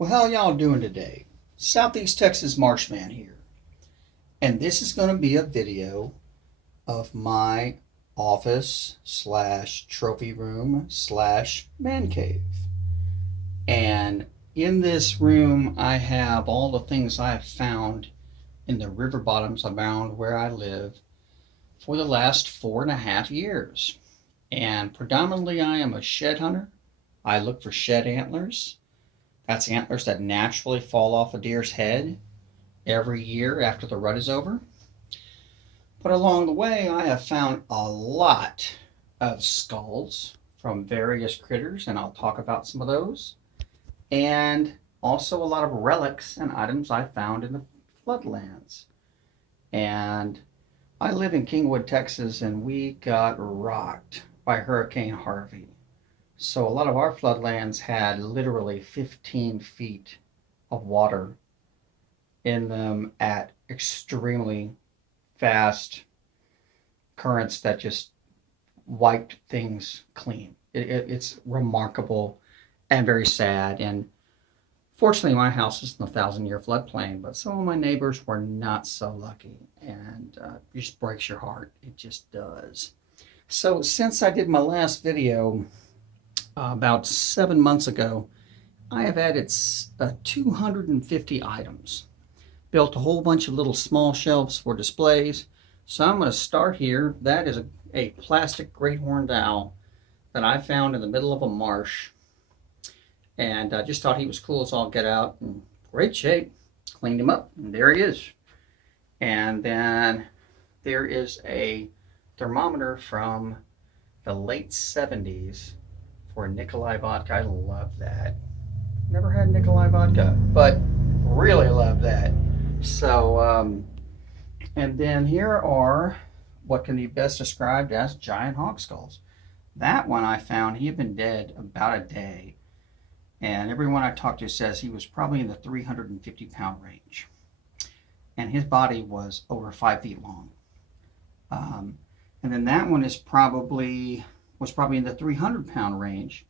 Well, how y'all doing today? Southeast Texas Marshman here. And this is going to be a video of my office slash trophy room slash man cave. And in this room, I have all the things I have found in the river bottoms around where I live for the last 4.5 years. And predominantly, I am a shed hunter. I look for shed antlers. That's antlers that naturally fall off a deer's head every year after the rut is over. But along the way, I have found a lot of skulls from various critters, and I'll talk about some of those. And also a lot of relics and items I found in the floodlands. And I live in Kingwood, Texas, and we got rocked by Hurricane Harvey. So a lot of our floodlands had literally 15 feet of water in them at extremely fast currents that just wiped things clean. It's remarkable and very sad. And fortunately, my house is in the 1,000-year floodplain, but some of my neighbors were not so lucky. And it just breaks your heart. It just does. So since I did my last video about 7 months ago, I have added 250 items. Built a whole bunch of little small shelves for displays. So I'm going to start here. That is a plastic great horned owl that I found in the middle of a marsh. And I just thought he was cool as all get out. In great shape. Cleaned him up, and there he is. And then there is a thermometer from the late 70s for Nikolai vodka. I love that. Never had Nikolai vodka, but really love that. So, and then here are what can be best described as giant hog skulls. That one I found, he had been dead about a day. And everyone I talked to says he was probably in the 350-pound range. And his body was over 5 feet long. And then that one was probably in the 300-pound range.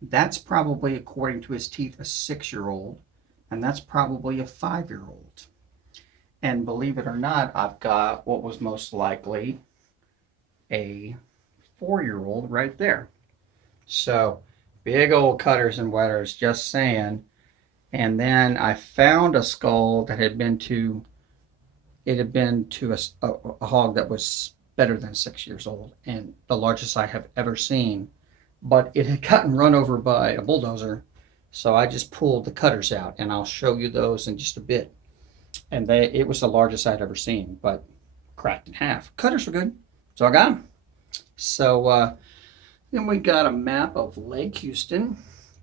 That's probably, according to his teeth, a 6-year-old. And that's probably a 5-year-old. And believe it or not, I've got what was most likely a 4-year-old right there. So big old cutters and wetters, just saying. And then I found a skull that had been to a hog that was better than 6 years old, and the largest I have ever seen. But it had gotten run over by a bulldozer, so I just pulled the cutters out, and I'll show you those in just a bit. And it was the largest I'd ever seen, but cracked in half. Cutters were good, so I got them. So then we got a map of Lake Houston,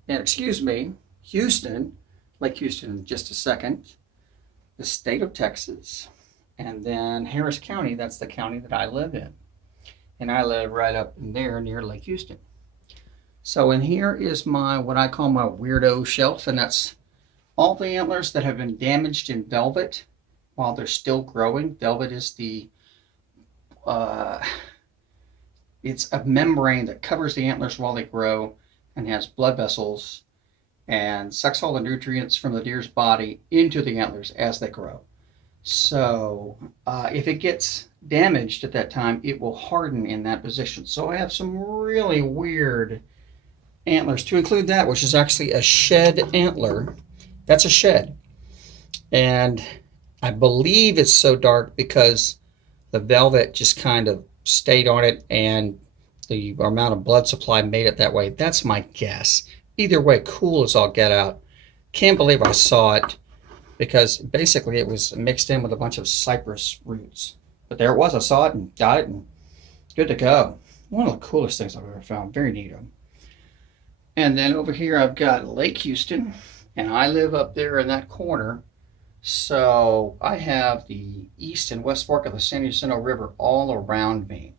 and Houston, Lake Houston in just a second, the state of Texas, and then Harris County. That's the county that I live in, and I live right up in there near Lake Houston. So in here is what I call my weirdo shelf, and that's all the antlers that have been damaged in velvet while they're still growing. Velvet is it's a membrane that covers the antlers while they grow and has blood vessels and sucks all the nutrients from the deer's body into the antlers as they grow. So if it gets damaged at that time, it will harden in that position. So I have some really weird antlers, to include that, which is actually a shed antler. That's a shed. And I believe it's so dark because the velvet just kind of stayed on it and the amount of blood supply made it that way. That's my guess. Either way, cool as all get out. Can't believe I saw it, because basically it was mixed in with a bunch of cypress roots. But there it was. I saw it and got it, and good to go. One of the coolest things I've ever found. Very neat. And then over here I've got Lake Houston, and I live up there in that corner. So I have the east and west fork of the San Jacinto River all around me.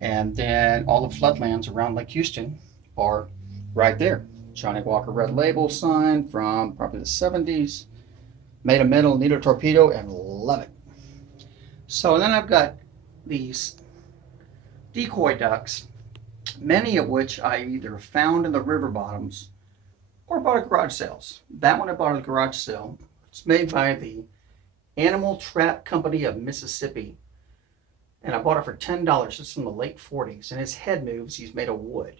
And then all the floodlands around Lake Houston are right there. Johnny Walker Red Label sign from probably the 70s. Made of metal, needle torpedo, and love it. So then I've got these decoy ducks, many of which I either found in the river bottoms or bought at garage sales. That one I bought at a garage sale. It's made by the Animal Trap Company of Mississippi. And I bought it for $10. It's from the late 40s. And his head moves. He's made of wood.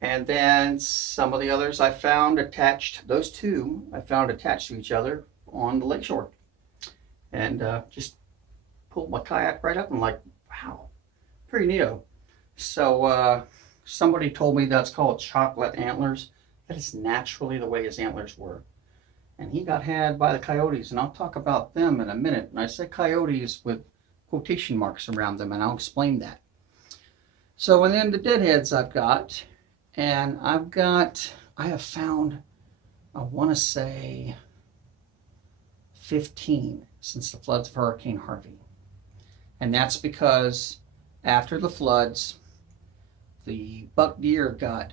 And then some of the others I found attached, those two I found attached to each other on the lakeshore. And just pulled my kayak right up and like, wow, pretty neato. So somebody told me that's called chocolate antlers. That is naturally the way his antlers were. And he got had by the coyotes, and I'll talk about them in a minute. And I say coyotes with quotation marks around them, and I'll explain that. So, and then the deadheads I've got, and I have found, I want to say 15 since the floods of Hurricane Harvey. And that's because after the floods, the buck deer got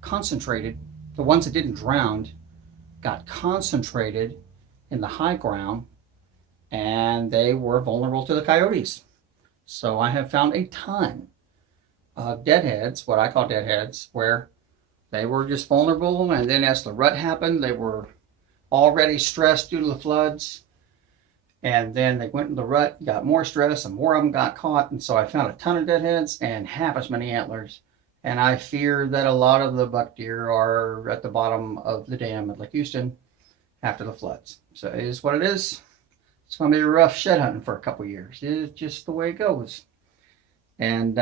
concentrated. The ones that didn't drown got concentrated in the high ground, and they were vulnerable to the coyotes. So I have found a ton of deadheads, what I call deadheads, where they were just vulnerable, and then as the rut happened, they were already stressed due to the floods, and then they went in the rut, got more stress, and more of them got caught, and so I found a ton of deadheads and half as many antlers. And I fear that a lot of the buck deer are at the bottom of the dam at Lake Houston after the floods. So it is what it is. It's going to be rough shed hunting for a couple of years. It's just the way it goes. And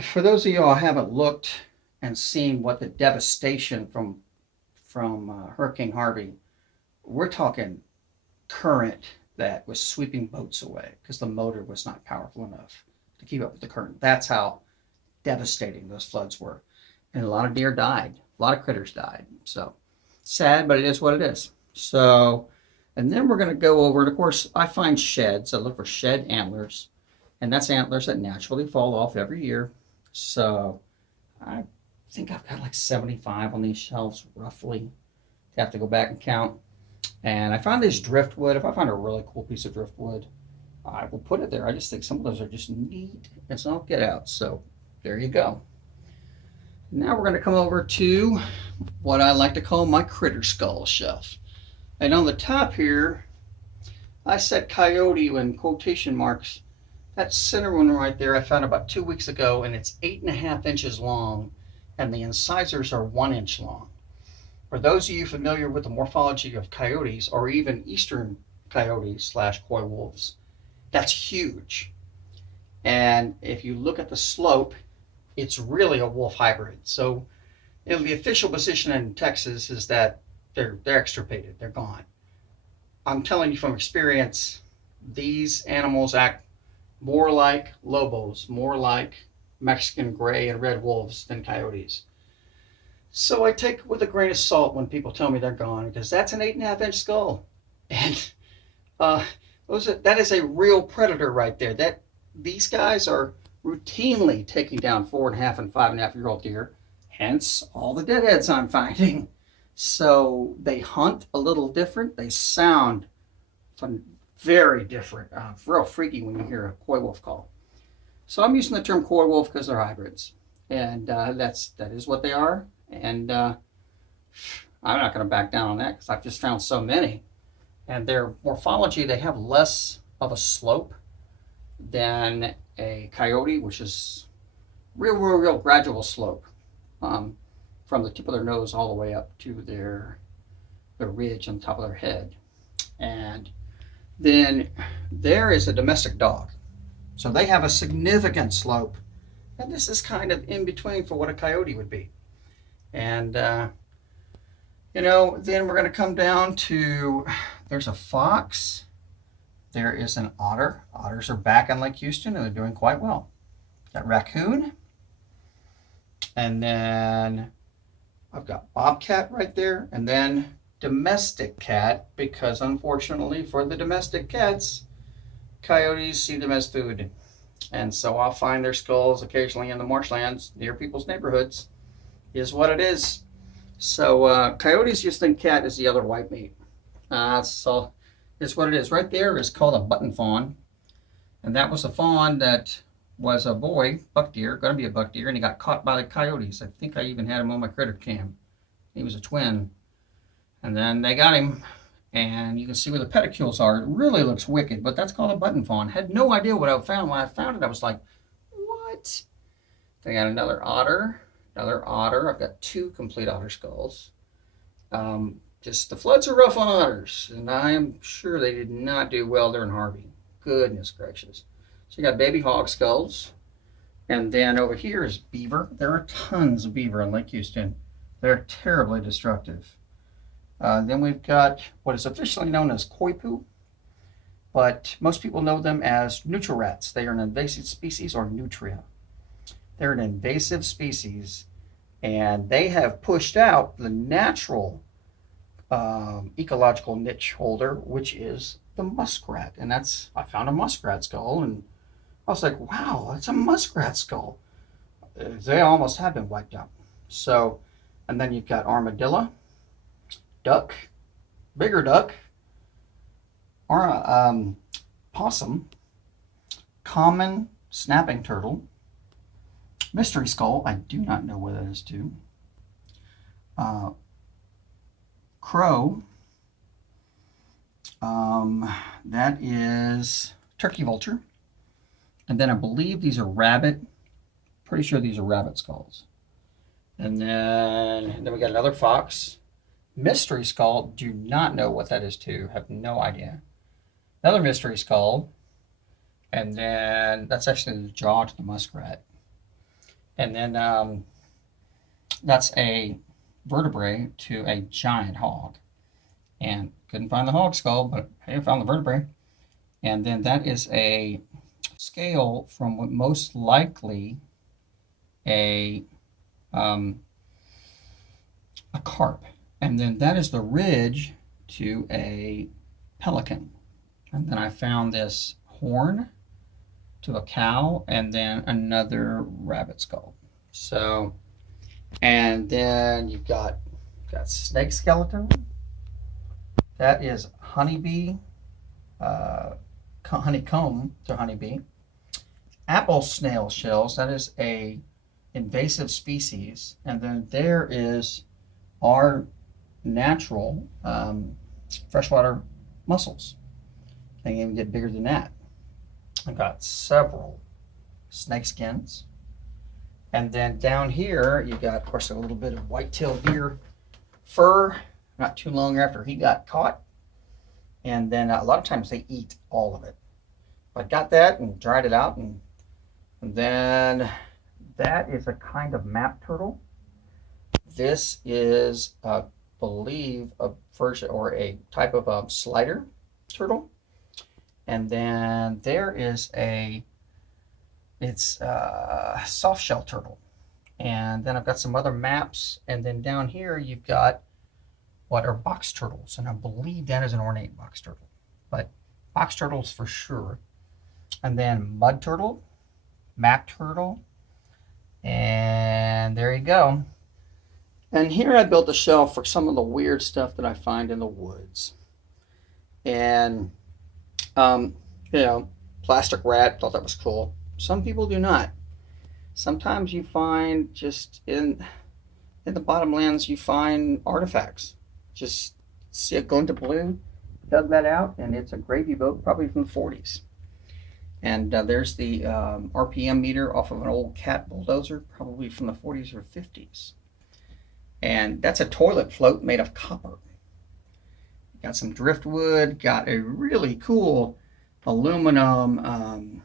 for those of you who haven't looked and seen what the devastation from Hurricane Harvey, we're talking current that was sweeping boats away because the motor was not powerful enough to keep up with the current. That's how devastating those floods were. And a lot of deer died. A lot of critters died. So sad, but it is what it is. So, and then we're going to go over, and of course, I find sheds. I look for shed antlers, and that's antlers that naturally fall off every year. So I think I've got like 75 on these shelves, roughly. I have to go back and count. And I found this driftwood. If I find a really cool piece of driftwood, I will put it there. I just think some of those are just neat as all get out. So there you go. Now we're going to come over to what I like to call my critter skull shelf. And on the top here, I said coyote in quotation marks. That center one right there I found about 2 weeks ago, and it's 8.5 inches long, and the incisors are 1 inch long. For those of you familiar with the morphology of coyotes, or even eastern coyotes / coy wolves, that's huge. And if you look at the slope, it's really a wolf hybrid. So the official position in Texas is that they're extirpated, they're gone. I'm telling you from experience, these animals act more like lobos, more like Mexican gray and red wolves than coyotes. So I take it with a grain of salt when people tell me they're gone, because that's an 8.5 inch skull. And that is a real predator right there. These guys are routinely taking down 4.5 and 5.5-year-old deer, hence all the deadheads I'm finding. So they hunt a little different. They sound very different. Real freaky when you hear a coy wolf call. So I'm using the term coy wolf because they're hybrids, and that is what they are. And I'm not going to back down on that because I've just found so many. And their morphology, they have less of a slope than a coyote, which is real gradual slope from the tip of their nose all the way up to their ridge on the top of their head. And then there is a domestic dog. So they have a significant slope. And this is kind of in between for what a coyote would be. And, then we're going to come down to, there's a fox. There is an otter. Otters are back in Lake Houston, and they're doing quite well. Got raccoon. And then I've got bobcat right there. And then domestic cat, because unfortunately for the domestic cats, coyotes see them as food. And so I'll find their skulls occasionally in the marshlands near people's neighborhoods. Is what it is. So coyotes just think cat is the other white meat. So it's what it is. Right there is called a button fawn. And that was a fawn that was a boy, buck deer, going to be a buck deer, and he got caught by the coyotes. I think I even had him on my critter cam. He was a twin. And then they got him, and you can see where the pedicules are. It really looks wicked, but that's called a button fawn. Had no idea what I found. When I found it, I was like, what? They got another otter. Another otter. I've got 2 complete otter skulls. Just the floods are rough on otters, and I am sure they did not do well during Harvey. Goodness gracious. So you got baby hog skulls. And then over here is beaver. There are tons of beaver in Lake Houston. They're terribly destructive. Then we've got what is officially known as koi poo, but most people know them as neutral rats. They are an invasive species, or nutria. They're an invasive species, and they have pushed out the natural ecological niche holder, which is the muskrat. And I found a muskrat skull, and I was like, wow, that's a muskrat skull. They almost have been wiped out. So, and then you've got armadillo, duck, bigger duck, possum, common snapping turtle, mystery skull, I do not know what that is to, crow, that is turkey vulture, and then I believe these are rabbit, pretty sure these are rabbit skulls. And then we got another fox, mystery skull, do not know what that is to, have no idea. Another mystery skull, and then that's actually the jaw to the muskrat. And then that's a vertebrae to a giant hog. And couldn't find the hog skull, but hey, I found the vertebrae. And then that is a scale from what most likely a carp. And then that is the ridge to a pelican. And then I found this horn to a cow, and then another rabbit skull. So, and then you've got snake skeleton. That is honeybee, honeycomb to honeybee. Apple snail shells, that is a invasive species. And then there is our natural freshwater mussels. They can even get bigger than that. I've got several snake skins. And then down here, you got, of course, a little bit of white-tailed deer fur, not too long after he got caught. And then a lot of times they eat all of it. I got that and dried it out. And then that is a kind of map turtle. This is, I believe, a version or a type of slider turtle. And then there is it's a soft shell turtle. And then I've got some other maps. And then down here you've got what are box turtles. And I believe that is an ornate box turtle. But box turtles for sure. And then mud turtle, map turtle. And there you go. And here I built a shelf for some of the weird stuff that I find in the woods. And plastic rat, thought that was cool. Some people do not. Sometimes you find just in the bottomlands, you find artifacts. Just see a glint of blue, dug that out, and it's a gravy boat, probably from the 40s. And there's the RPM meter off of an old cat bulldozer, probably from the 40s or 50s. And that's a toilet float made of copper. Got some driftwood, got a really cool aluminum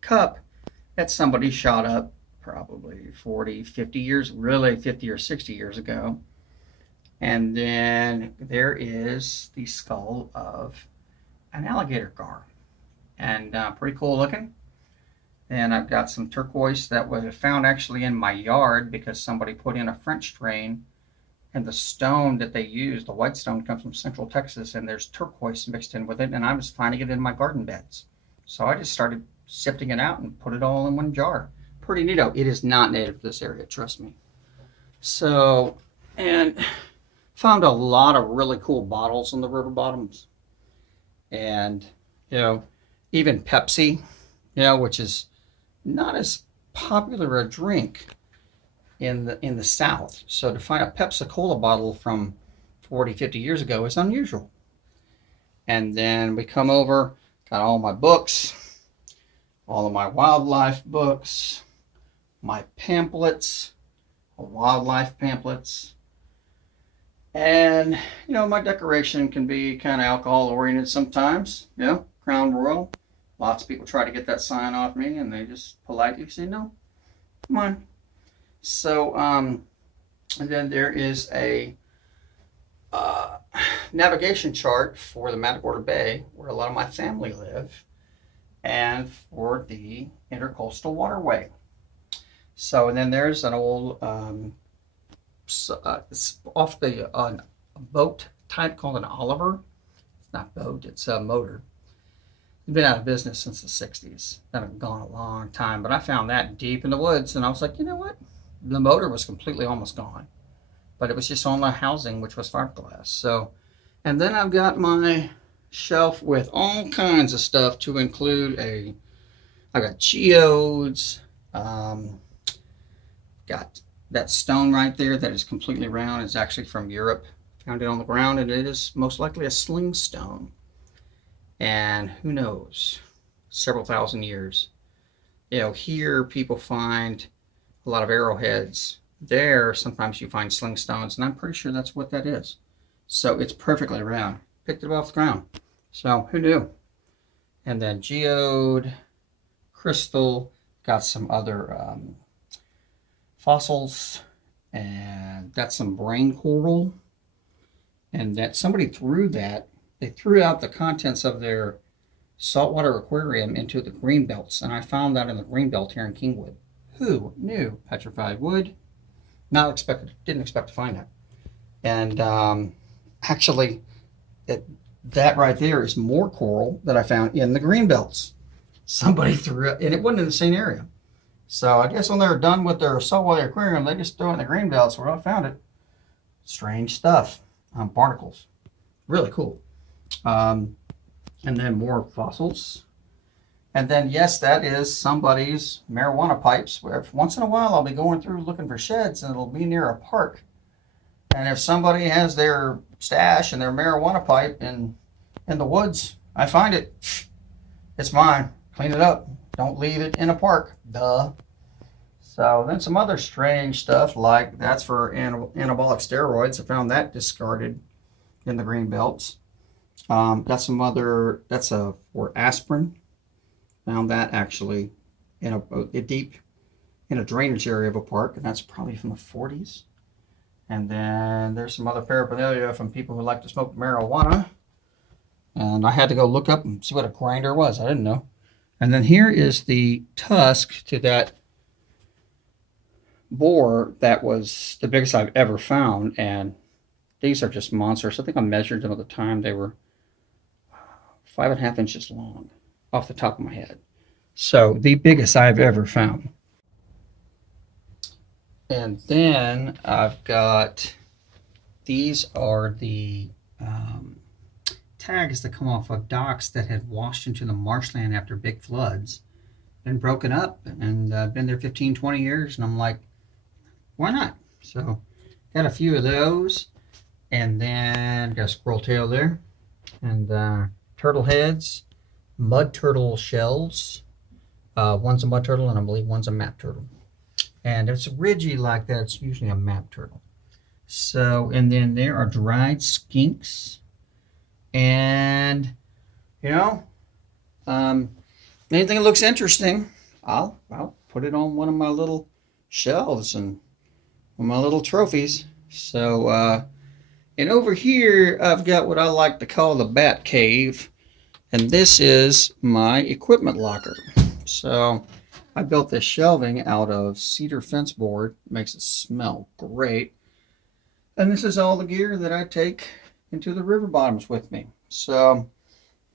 cup that somebody shot up probably 40, 50 years, really 50 or 60 years ago. And then there is the skull of an alligator gar. And pretty cool looking. And I've got some turquoise that was found actually in my yard because somebody put in a French drain. And the stone that they use, the white stone, comes from Central Texas, and there's turquoise mixed in with it, and I was finding it in my garden beds. So I just started sifting it out and put it all in one jar. Pretty neato. It is not native to this area, trust me. So, and found a lot of really cool bottles on the river bottoms. And, even Pepsi, which is not as popular a drink in the South. So to find a Pepsi-Cola bottle from 40, 50 years ago is unusual. And then we come over, got all my books, all of my wildlife books, my pamphlets, wildlife pamphlets. And, you know, my decoration can be kind of alcohol oriented sometimes. You know, Crown Royal. Lots of people try to get that sign off me and they just politely say, no, come on. So, and then there is a navigation chart for the Matagorda Bay, where a lot of my family live, and for the Intercoastal Waterway. So, and then there's an old, it's off the a boat type called an Oliver. It's not boat, it's a motor. It's been out of business since the 60s. Been gone a long time, but I found that deep in the woods, and I was like, you know what? The motor was completely almost gone, but it was just on the housing, which was fiberglass. So, and then I've got my shelf with all kinds of stuff to include I got geodes, got that stone right there that is completely round. It's actually from Europe. Found it on the ground, and it is most likely a sling stone. And who knows, several thousand years. You know, here people find a lot of arrowheads. There, sometimes you find sling stones, and I'm pretty sure that's what that is. So it's perfectly round. Picked it off the ground. So who knew? And then geode, crystal, got some other fossils, and got some brain coral. And that somebody threw that. They threw out the contents of their saltwater aquarium into the green belts, and I found that in the green belt here in Kingwood. Who knew? Petrified wood. Not expected. Didn't expect to find that. And actually, that right there is more coral that I found in the green belts. Somebody threw it, and it wasn't in the same area. So I guess when they were done with their saltwater aquarium, they just threw it in the green belts where I found it. Strange stuff. Barnacles. Really cool. And then more fossils. And then, yes, that is somebody's marijuana pipes. Where once in a while I'll be going through looking for sheds, and it'll be near a park. And if somebody has their stash and their marijuana pipe in the woods, I find it. It's mine. Clean it up. Don't leave it in a park. Duh. So then some other strange stuff, like that's for anabolic steroids. I found that discarded in the green belts. Got some other, that's for aspirin. Found that actually in a deep in a drainage area of a park, and that's probably from the 40s. And then there's some other paraphernalia from people who like to smoke marijuana. And I had to go look up and see what a grinder was. I didn't know. And then here is the tusk to that boar that was the biggest I've ever found. And these are just monsters. I think I measured them at the time. They were 5.5 inches long off the top of my head. So the biggest I've ever found. And then I've got, these are the tags that come off of docks that had washed into the marshland after big floods. Been broken up, and been there 15, 20 years, and I'm like, why not? So got a few of those, and then got a squirrel tail there, and turtle heads, mud turtle shells. One's a mud turtle, and I believe one's a map turtle. And if it's ridgy like that, it's usually a map turtle. So, and then there are dried skinks. And, you know, anything that looks interesting, I'll put it on one of my little shelves and one of my little trophies. So, and over here, I've got what I like to call the bat cave. And this is my equipment locker. So I built this shelving out of cedar fence board. Makes it smell great. And this is all the gear that I take into the river bottoms with me. So,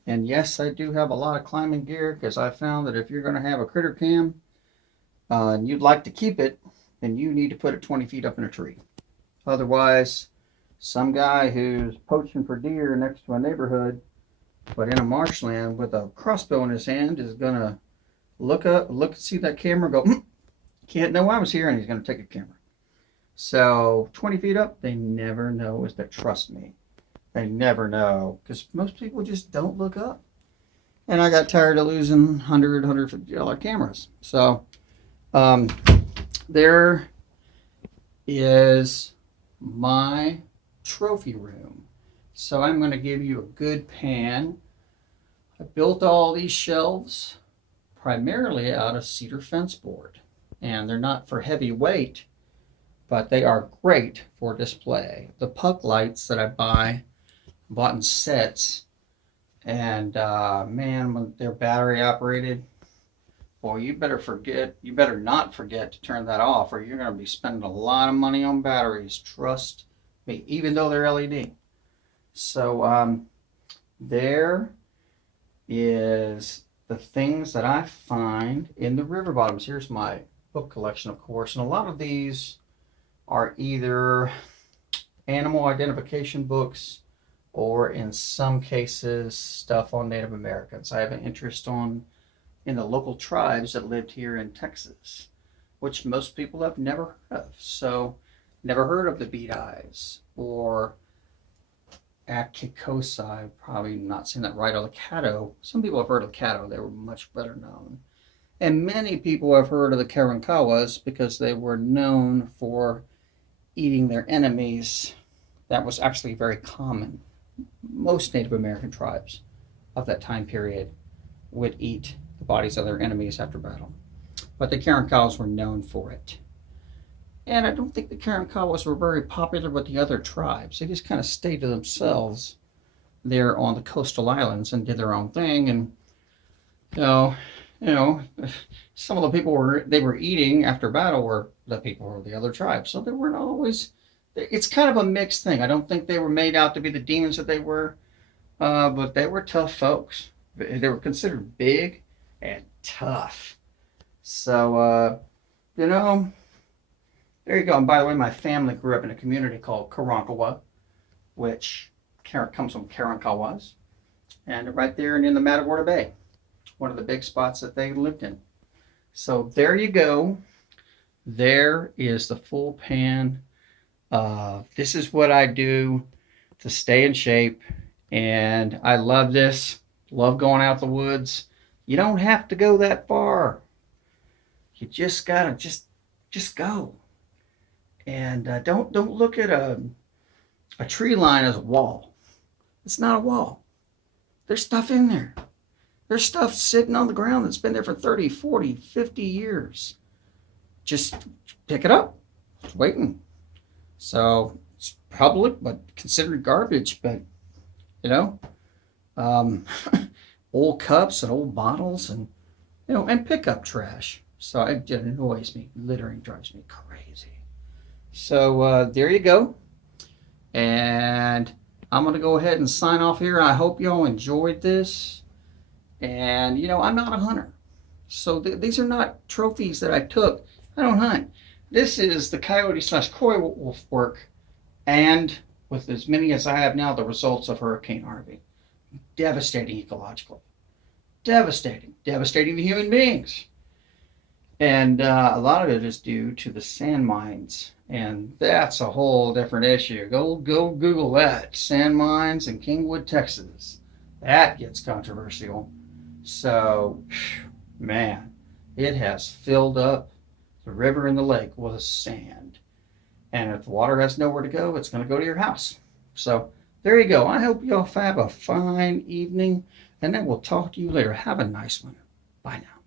and yes, I do have a lot of climbing gear, because I found that if you're going to have a critter cam and you'd like to keep it, then you need to put it 20 feet up in a tree. Otherwise, some guy who's poaching for deer next to a neighborhood, but in a marshland with a crossbow in his hand, is going to look, see that camera, go, can't know I was here, and he's going to take a camera. So 20 feet up, they never know. Is that, trust me, they never know, because most people just don't look up. And I got tired of losing $150 cameras. So um, there is my trophy room. So I'm going to give you a good pan. I built all these shelves primarily out of cedar fence board. And they're not for heavy weight, but they are great for display. The puck lights that I bought in sets, and man, when they're battery operated, boy, you better not forget to turn that off, or you're going to be spending a lot of money on batteries. Trust me, even though they're LED. So there is the things that I find in the river bottoms. Here's my book collection, of course, and a lot of these are either animal identification books or, in some cases, stuff on Native Americans. I have an interest in the local tribes that lived here in Texas, which most people have never heard of. So, never heard of the Bead Eyes or Akikosa, probably not saying that right, or the Caddo. Some people have heard of Caddo. They were much better known. And many people have heard of the Karankawas because they were known for eating their enemies. That was actually very common. Most Native American tribes of that time period would eat the bodies of their enemies after battle. But the Karankawas were known for it. And I don't think the Karankawas were very popular with the other tribes. They just kind of stayed to themselves there on the coastal islands and did their own thing. And some of the people they were eating after battle were the people of the other tribes. So they weren't always. It's kind of a mixed thing. I don't think they were made out to be the demons that they were, but they were tough folks. They were considered big and tough. So there you go. And by the way, my family grew up in a community called Karankawa, which comes from Karankawas, and right there in the Matagorda Bay, one of the big spots that they lived in. So there you go. There is the full pan. This is what I do to stay in shape, and I love this. Love going out the woods. You don't have to go that far. You just gotta just go. And don't look at a tree line as a wall. It's not a wall. There's stuff in there. There's stuff sitting on the ground that's been there for 30, 40, 50 years. Just pick it up. It's waiting. So it's public, but considered garbage. But, old cups and old bottles and pickup trash. So it annoys me. Littering drives me crazy. So there you go. And I'm going to go ahead and sign off here. I hope y'all enjoyed this. And, I'm not a hunter. So these are not trophies that I took. I don't hunt. This is the coyote/coy wolf work. And with as many as I have now, the results of Hurricane Harvey. Devastating ecologically. Devastating to human beings. And a lot of it is due to the sand mines. And that's a whole different issue. Go Google that. Sand mines in Kingwood, Texas. That gets controversial. So, man, it has filled up the river and the lake with sand. And if the water has nowhere to go, it's going to go to your house. So, there you go. I hope you all have a fine evening. And then we'll talk to you later. Have a nice one. Bye now.